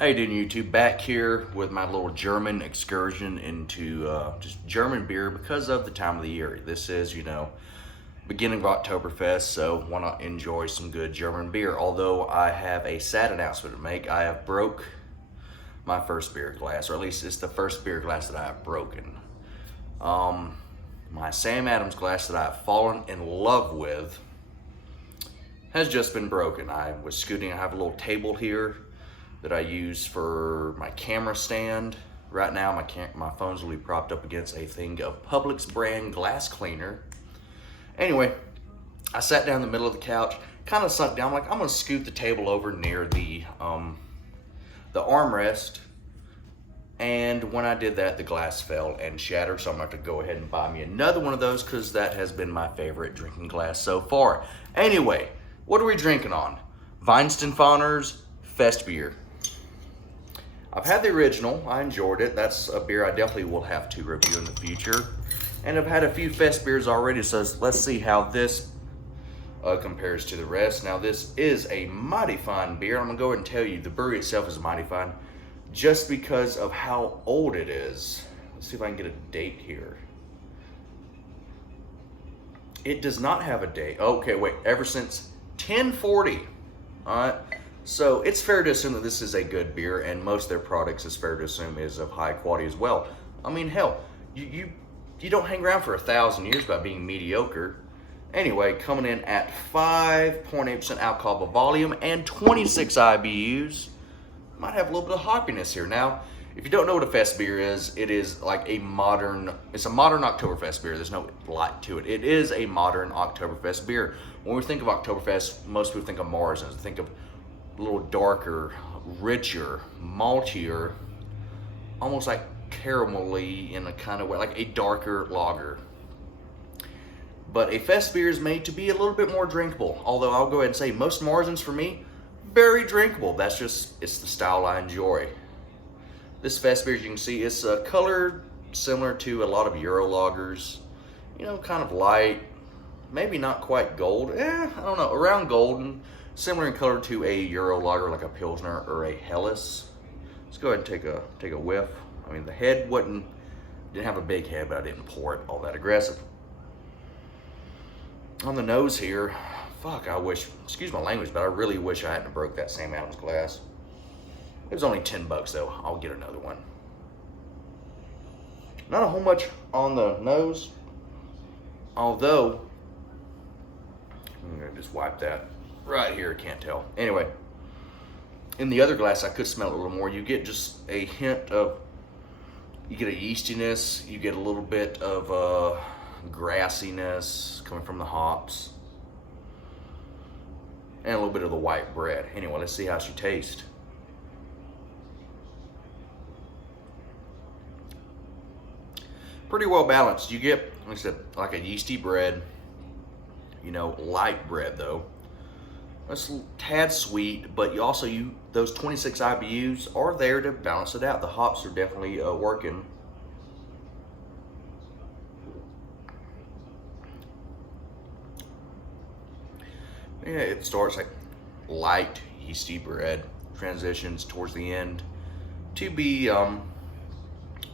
Hey, doing YouTube back here with my little German excursion into just German beer because of the time of the year. This is, beginning of Oktoberfest, so why not enjoy some good German beer? Although I have a sad announcement to make. I have broke my first beer glass, or at least it's the first beer glass that I have broken. My Sam Adams glass that I have fallen in love with has just been broken. I was scooting, I have a little table here that I use for my camera stand. Right now, my phone's will be propped up against a thing of Publix brand glass cleaner. Anyway, I sat down in the middle of the couch, kind of sunk down. I'm gonna scoot the table over near the armrest. And when I did that, the glass fell and shattered. So I'm gonna have to go ahead and buy me another one of those because that has been my favorite drinking glass so far. Anyway, what are we drinking on? Weihenstephaner's Festbier. I've had the original, I enjoyed it. That's a beer I definitely will have to review in the future. And I've had a few Fest beers already, so let's see how this compares to the rest. Now this is a mighty fine beer. I'm gonna go ahead and tell you, the brewery itself is mighty fine just because of how old it is. Let's see if I can get a date here. It does not have a date. Okay, wait, ever since 1040. All right. So it's fair to assume that this is a good beer, and most of their products, it's fair to assume, is of high quality as well. I mean, hell, you don't hang around for 1,000 years by being mediocre. Anyway, coming in at 5.8% alcohol by volume and 26 IBUs. Might have a little bit of hoppiness here. Now, if you don't know what a fest beer is, it is like it's a modern Oktoberfest beer. There's no light to it. It is a modern Oktoberfest beer. When we think of Oktoberfest, most people think of Marzens. Think of a little darker, richer, maltier, almost like caramelly in a kind of way, like a darker lager. But a fest beer is made to be a little bit more drinkable. Although I'll go ahead and say most Marzens for me, very drinkable. It's the style I enjoy. This fest beer, as you can see, it's colored similar to a lot of Euro lagers. Kind of light, maybe not quite gold. I don't know, around golden. Similar in color to a Euro lager like a Pilsner or a Helles. Let's go ahead and take a whiff. I mean, the head didn't have a big head, but I didn't pour it all that aggressive. On the nose here, fuck, I wish, excuse my language, but I really wish I hadn't broke that Sam Adams glass. It was only $10 though. I'll get another one. Not a whole much on the nose, although, I'm gonna just wipe that. Right here, can't tell. Anyway, in the other glass, I could smell it a little more. You get just a hint of, you get a yeastiness, you get a little bit of grassiness coming from the hops, and a little bit of the white bread. Anyway, let's see how she tastes. Pretty well balanced. You get, like I said, like a yeasty bread, light bread though. It's a tad sweet, but those 26 IBUs are there to balance it out. The hops are definitely working. Yeah, it starts like light, yeasty bread, transitions towards the end to be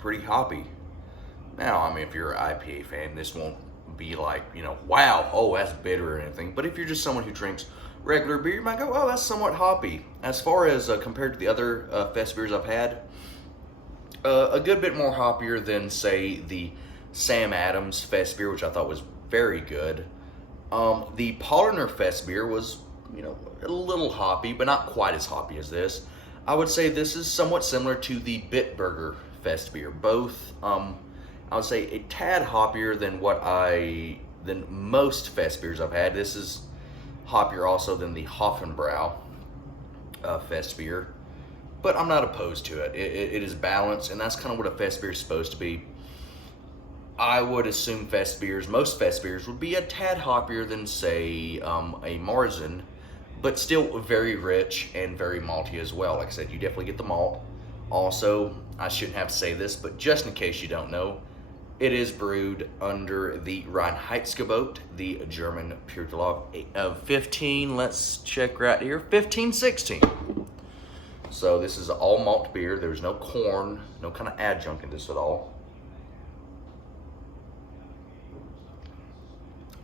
pretty hoppy. Now, I mean, if you're an IPA fan, this won't be like, wow, oh, that's bitter or anything. But if you're just someone who drinks regular beer, you might go, oh, that's somewhat hoppy. As far as compared to the other fest beers I've had, a good bit more hoppier than, say, the Sam Adams fest beer, which I thought was very good. The Paulaner fest beer was, a little hoppy, but not quite as hoppy as this. I would say this is somewhat similar to the Bitburger fest beer. Both, I would say a tad hoppier than than most fest beers I've had. This is hoppier also than the Hoffenbrau fest beer, but I'm not opposed to it. It is balanced, and that's kind of what a fest beer is supposed to be. I would assume most fest beers would be a tad hoppier than, say, a Marzen, but still very rich and very malty as well. Like I said, you definitely get the malt. Also, I shouldn't have to say this, but just in case you don't know, it is brewed under the Reinheitsgebot, the German purity law of 15, let's check right here, 1516. So this is all malt beer. There's no corn, no kind of adjunct in this at all.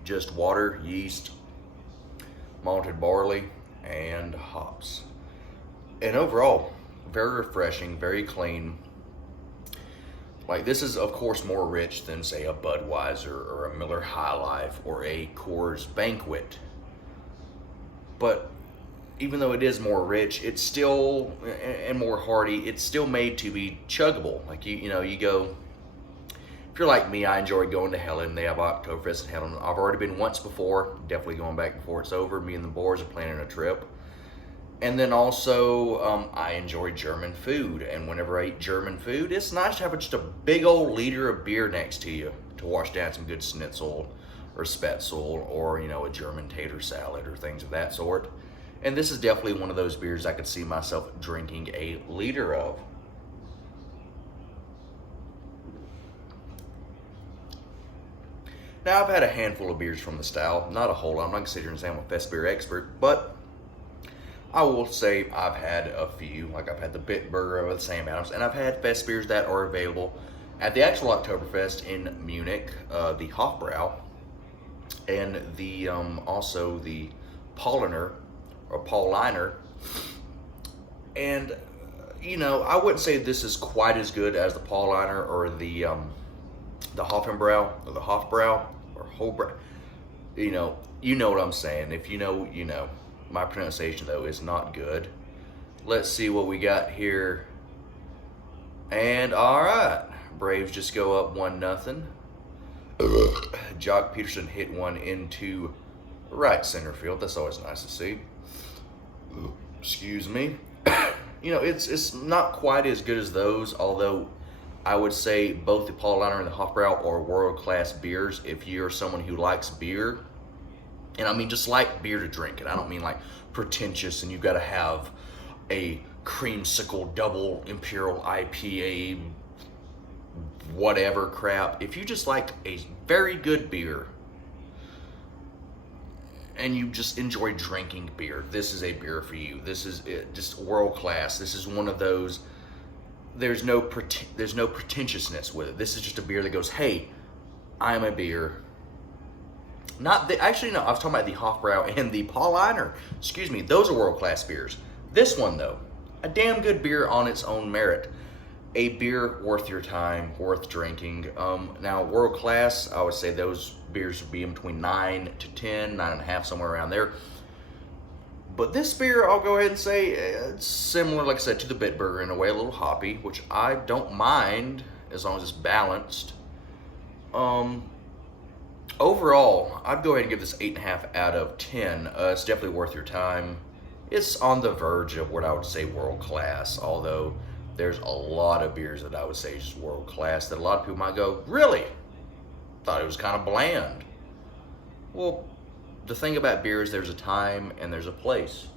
Just water, yeast, malted barley, and hops. And overall, very refreshing, very clean. Like, this is of course more rich than say a Budweiser or a Miller High Life or a Coors Banquet. But even though it is more rich, it's still, and more hearty, it's still made to be chuggable. Like, you know, you go, if you're like me, I enjoy going to Helen. They have Oktoberfest in Helen. I've already been once before, definitely going back before it's over. Me and the boys are planning a trip. And then also, I enjoy German food. And whenever I eat German food, it's nice to have just a big old liter of beer next to you to wash down some good schnitzel or spätzle, or, you know, a German tater salad or things of that sort. And this is definitely one of those beers I could see myself drinking a liter of. Now, I've had a handful of beers from the style, not a whole lot. I'm not gonna sit here and say I'm a Festbier expert, but I will say I've had a few. Like, I've had the Bitburger of the Sam Adams, and I've had Festbiers that are available at the actual Oktoberfest in Munich, the Hofbrau, and the also the Paulaner or Pauliner. And you know, I wouldn't say this is quite as good as the Pauliner or the Hoffenbrau or the Hofbrau or Hobbrau. You know what I'm saying. If you know, you know. My pronunciation though is not good. Let's see what we got here. And all right, Braves just go up 1-0. Jock Peterson hit one into right center field. That's always nice to see. Excuse me. You know, it's not quite as good as those, although I would say both the Paulaner and the Hofbrau are world-class beers if you're someone who likes beer. And I mean just like beer to drink. And I don't mean like pretentious and you've got to have a creamsicle double imperial IPA whatever crap. If you just like a very good beer and you just enjoy drinking beer, this is a beer for you. This is just world class. This is one of those, there's no pretentiousness with it. This is just a beer that goes, hey, I'm a beer. Actually, no, I was talking about the Hofbrau and the Paulaner. Excuse me, those are world-class beers. This one, though, a damn good beer on its own merit. A beer worth your time, worth drinking. Now, world-class, I would say those beers would be in between 9 to 10, 9.5, somewhere around there. But this beer, I'll go ahead and say, it's similar, like I said, to the Bitburger in a way, a little hoppy, which I don't mind as long as it's balanced. Overall, I'd go ahead and give this 8.5 out of 10. It's definitely worth your time. It's on the verge of what I would say world class, although there's a lot of beers that I would say is world class that a lot of people might go, really? Thought it was kind of bland. Well, the thing about beer is there's a time and there's a place.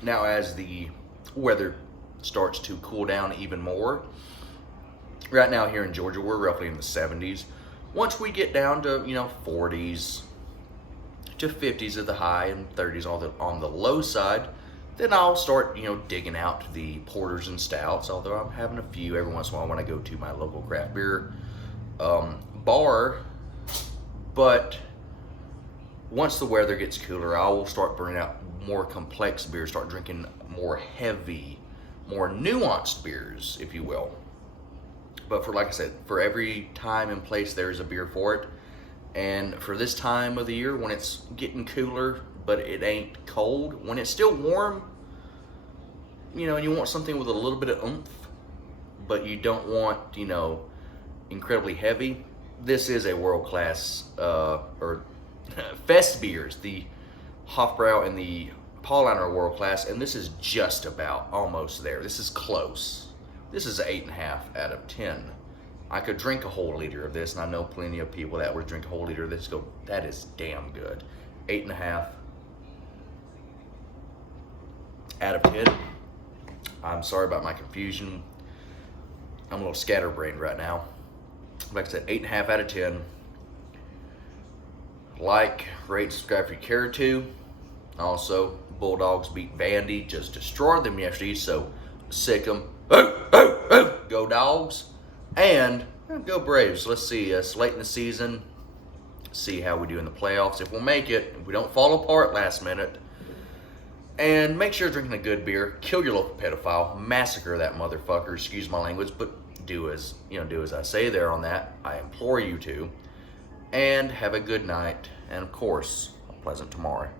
Now, as the weather starts to cool down even more, right now here in Georgia, we're roughly in the 70s. Once we get down to, 40s to 50s at the high and 30s on the low side, then I'll start, digging out the porters and stouts, although I'm having a few every once in a while when I go to my local craft beer bar. But once the weather gets cooler, I will start burning out more complex beers, start drinking more heavy, more nuanced beers, if you will. But like I said, for every time and place, there's a beer for it. And for this time of the year, when it's getting cooler, but it ain't cold, when it's still warm, and you want something with a little bit of oomph, but you don't want, incredibly heavy, this is a world-class, or Festbiers. The Hofbrau and the Paulaner are world-class, and this is just about almost there. This is close. This is an 8.5 out of 10. I could drink a whole liter of this, and I know plenty of people that would drink a whole liter of this go, that is damn good. 8.5 out of 10. I'm sorry about my confusion. I'm a little scatterbrained right now. Like I said, 8.5 out of 10. Like, rate, subscribe if you care to. Also, Bulldogs beat Vandy, just destroyed them yesterday, so sick them. Go Dogs. And go Braves. Let's see, it's late in the season. See how we do in the playoffs. If we'll make it, if we don't fall apart last minute. And make sure you're drinking a good beer. Kill your local pedophile. Massacre that motherfucker. Excuse my language, but do as I say there on that. I implore you to. And have a good night. And of course, a pleasant tomorrow.